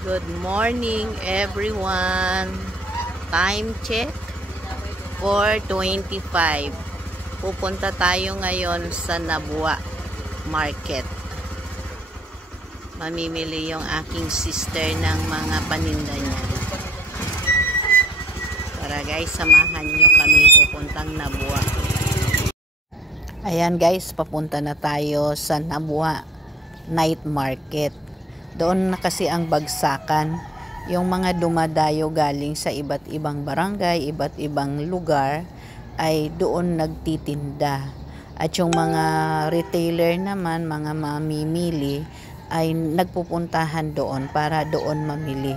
Good morning everyone. Time check 4:25. Pupunta tayo ngayon sa Nabua Market. Mamimili yung aking sister ng mga paninda niya. Tara guys, samahan nyo kami pupuntang Nabua. Ayan guys, papunta na tayo sa Nabua Night Market. Doon na kasi ang bagsakan. Yung mga dumadayo galing sa iba't ibang barangay, iba't ibang lugar ay doon nagtitinda. At yung mga retailer naman, mga mamimili ay nagpupuntahan doon para doon mamili.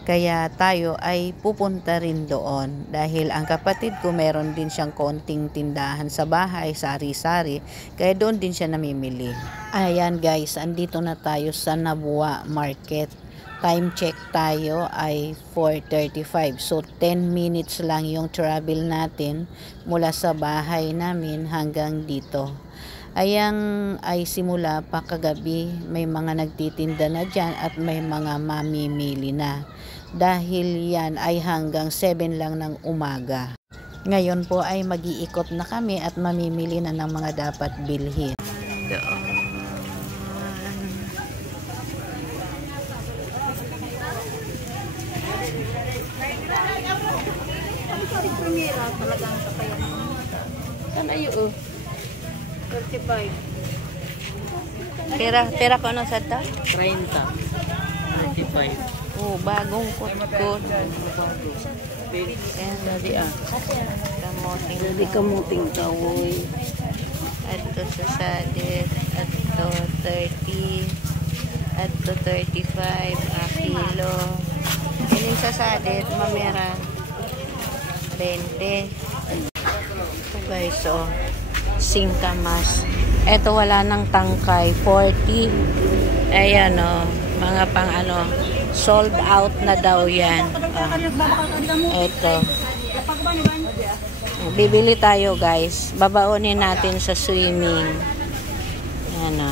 Kaya tayo ay pupunta rin doon dahil ang kapatid ko meron din siyang konting tindahan sa bahay, sari-sari, kaya doon din siya namimili. Ayan guys, andito na tayo sa Nabua Market. Time check tayo ay 4:35. So 10 minutes lang yung travel natin mula sa bahay namin hanggang dito. Ayan ay simula pa kagabi, may mga nagtitinda na dyan at may mga mamimili na. Dahil yan ay hanggang 7 lang ng umaga. Ngayon po ay mag-iikot na kami at mamimili na ng mga dapat bilhin. Doon. Saan ayo? 35. Pera ko ano sa ta? 30. 35. Oh, bagong kutkot. Ayan, dadi ah. Kamuting. Dadi kamuting kawoy. Adto sa sadet. Adto 30. Adto 35 a kilo. Ining sa sadet, mamera 20. Ito guys, so singkamas. Ito wala nang tangkay, 40. Ayan o, mga pang ano, sold out na daw yan. Ito. Bibili tayo guys. Babaonin natin sa swimming. Ayan o.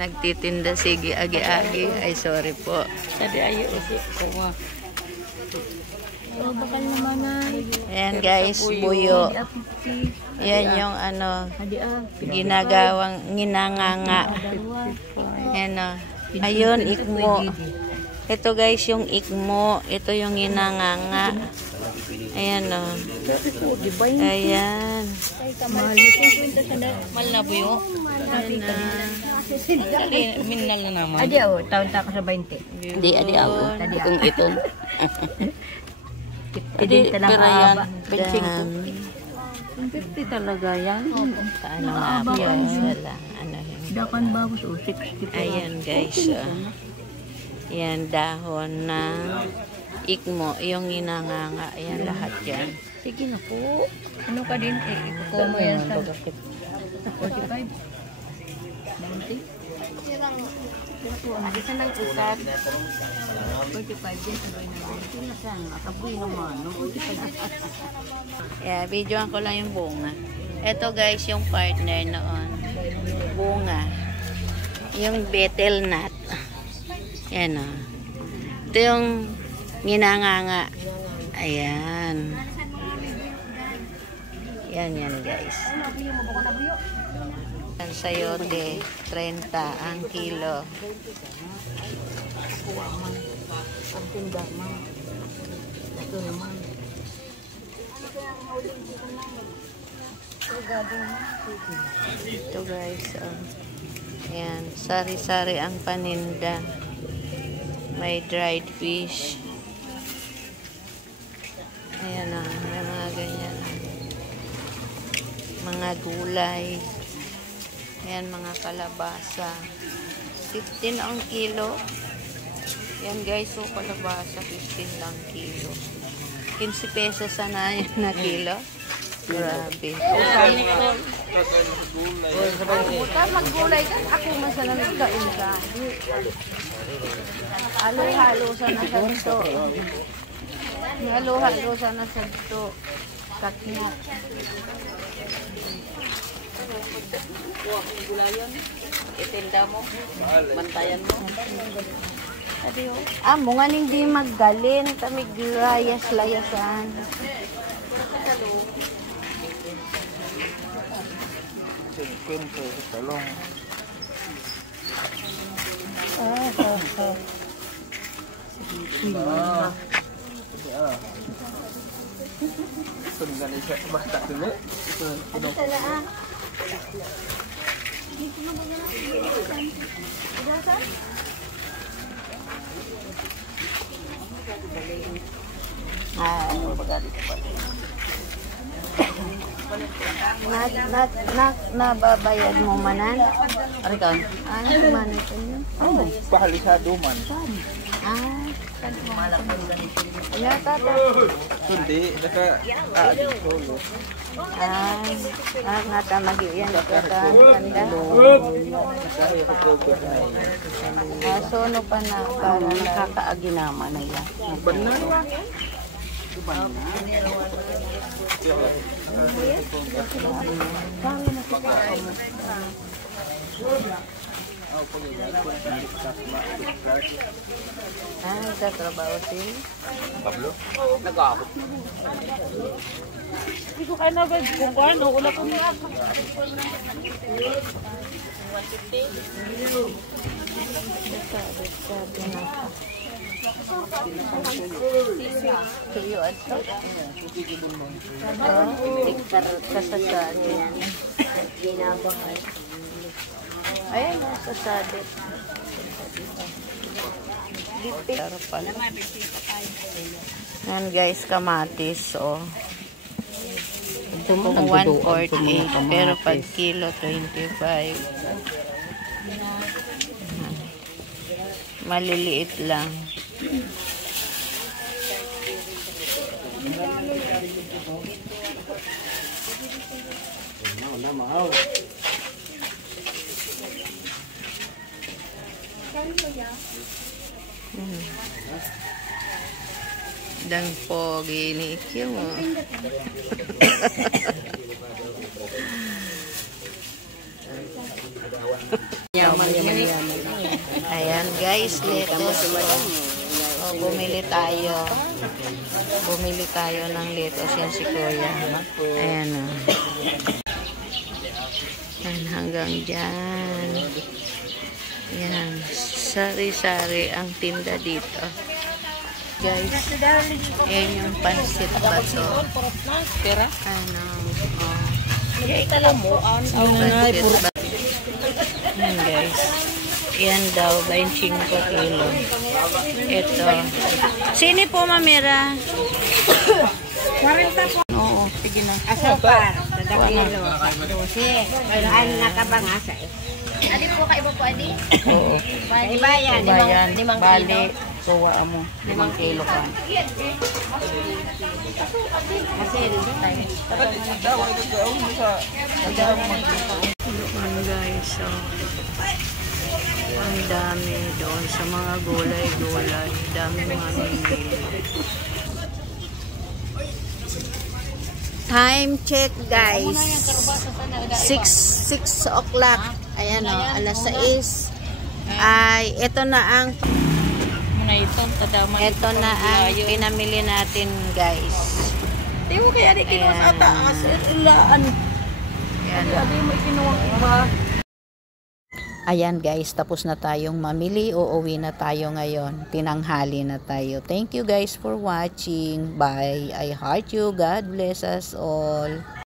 Nagtitinda, sige, agi-agi. Ay, sorry po. Dadi ayo usi. Kuma. Bakal naman ay. Ayan guys, buyo. Yan yung ano, ginagawang ginanganga. Ayan o. Ayun, ikmo. Ito guys, yung ikmo. Ito yung ginanganga. Ayan o. Ayan. Mahal na buyo. Ayan na. Minal na naman. Adi ako, taon ta ka sa 20. Di adi ako. Kung itong. Hindi talaga yan. Dami. 50 talaga yan. Paano nga po sila? Ano yun? Dakan babos o 60. Ayan guys. Ayan, dahon na ikmo. Yung inanganga. Ayan lahat yan. Sige na po. Ano ka din eh? Ikukuha mo yan sa 45. 90? Adi sa nang ukat. 45 din. Sabay na 20 na saan. Ataboy naman. Yeah, videoan ko lang yung bunga. Ito guys, yung partner noon. Bunga. Yung betel nut. Yan o. Ito yung ginanganga. Ayan. Yan guys. Ang sayote, 30 ang kilo. Ang tindaman. Ito naman. Ito guys, ayan, sari-sari ang paninda. May dried fish. Ayan o, may mga ganyan. Mga gulay. Ayan, mga kalabasa. 15 ang kilo. Yan guys, so kalabasa, 15 lang kilo. 15 pesos sana yun na kilo. Grabe. Maggulay ka. Ako masala nagkain ka. Halo-halo sana sa dito. Halo-halo sana sa dito. Katnat. kuha kong gulayan. Itinda mo. Bantayan mo. Adiyo. Amo nga hindi maggalin, tamig layas-layasan. Kwento sa talong. Ito nga na siya basta dulu. Ito Nababayad mo manan? Ari ka? Manan ito yun? oh, pahalisado man. Wala tata. Hindi, naka solo. Nga tamagi yan. Kanda. Nakayo ko cover na yun. Sono pa na para nakakaaginama na yan. Banan. Sa trabaho si Pablo? Nag-aabot. Hindi ko kaya na ba? Kung ano, wala ko niya. Tuyo at to. Iktar kasasaan yan. Ginabangan. Ayan o, sasadet. Lipit. Sarapan. Yan guys, kamatis o. Kung 148, pero pag kilo 25. Maliliit lang. Dang pogi ni Ikyo mo. Yaman. Ayan guys, lettuce. Bumili tayo. Bumili tayo ng lettuce yan si Kuya. Ayan o. Ayan, hanggang dyan. Ayan. Sari-sari ang tinda dito. Guys, ayan yung pansit bato. Pera? Ano, Pansit bato. Ayan guys. Yan daw, 25 kilo. Ito. Sini po, Mamira? 40 po. Oo, sige na. Asapar. Dadakilo. Kasi, ano nakabangasa eh. Adi po kayo po, Adi? Oo. Di ba yan? Bayan, 5 bali, kuha mo. 5 kilo ka. Kasi, tayo. Doon guys, so, ang dami doon sa mga gulay-gulay. Dami mga nilili. Time check guys. 6 o'clock. Ayan o, alas 6. Ay, ito na ang ito na ang pinamili natin guys. Di mo kaya di kinuha sa taas. Ilaan. Ayan. Di mo kinuha iba. Ayan guys, tapos na tayong mamili. Uuwi na tayo ngayon. Tinanghali na tayo. Thank you guys for watching. Bye. I heart you. God bless us all.